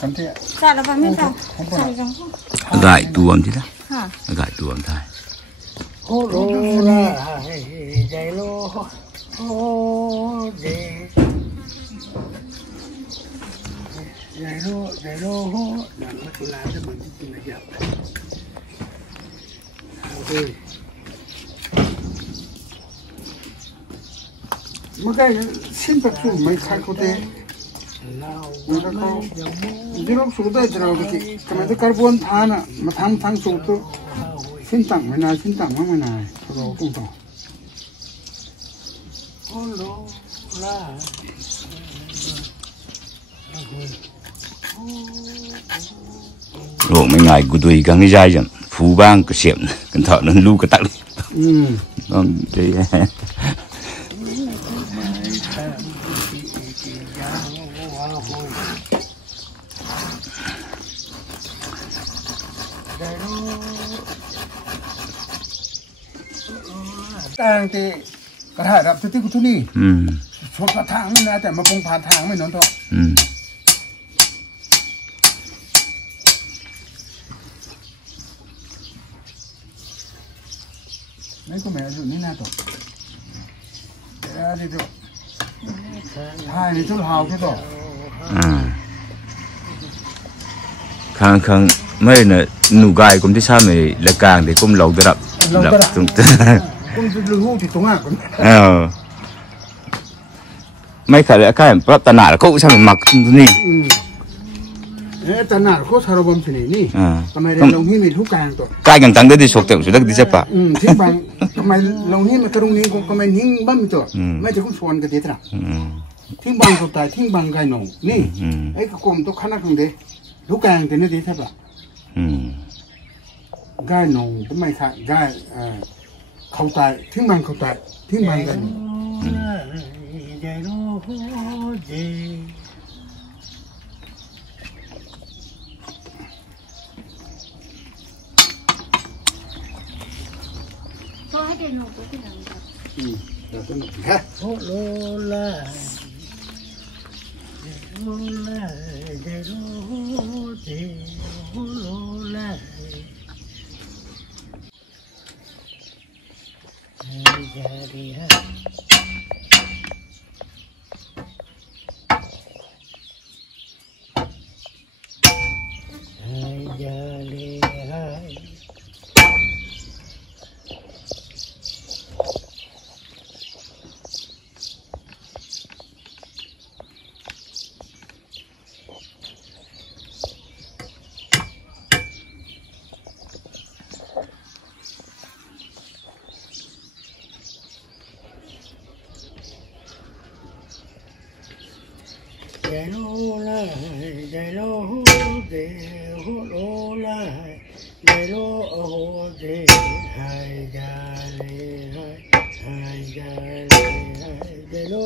กันเถอะ Dạ là vào bên trong. Chạy giống không? Gại tuồng chứ đó. Hả? Gại tuồng thôi. Ô lô la dây lô ô dây lô làm nó tụi làm cho mình là dập ok mà cái xin bác phụ mấy khai cô tê người ta có đi lúc số đây rồi cái mà cái carbon than à mà thang số tôi xin tặng mấy này rồi cũng to Rồi mấy ngày của tôi càng cái dai rồi phù bang cái xiêm cái thợ nó lu cái tắc đi còn thìต่างที่กระถางรับที่กุทุนี่ชนผ่านทางไม่นะแต่มาปงผ่านทางไม่นอนทอนี่ก็แม่อยู่นี่นะตัวเดี๋ยวดิตัวใช่นี่ชุดหาวแค่ตัวkhang mấy nè nụ gai cũng thấy sao mày là càng thì cũng lâu đập tung cũng lư hú thì tung à mấy khả lẽ cái bắp tàn nã cũng sao mày mặcนี่ตาหนาโคตรฮาร์บอมสินี่ทำไมลงนี่มีทุกกลางตัวใกล้กันตั้งได้สุดแต่สุดที่จะปะทิ้งบางทำไมลงนี่มันกระดุงนี้ก็ไม่ทิ้งบ้างตัวไม่จะคุ้มชวนกันดีตระทิ้งบางตัวตายทิ้งบางไก่หนงนี่ไอ้กลมตัวขนาดของเด็กทุกกลางแต่นี่ดีใช่ปะไก่หนงทำไมค่ะไก่เขาตายทิ้งบางเขาตายทิ้งบางไก่หนงTôi hay để nổ tôi thì làm được. Rồi tôi nổ ha. Ô lô la ô la ô lô la đi ha dây lô la dây lô la dây lô dây hai dây lô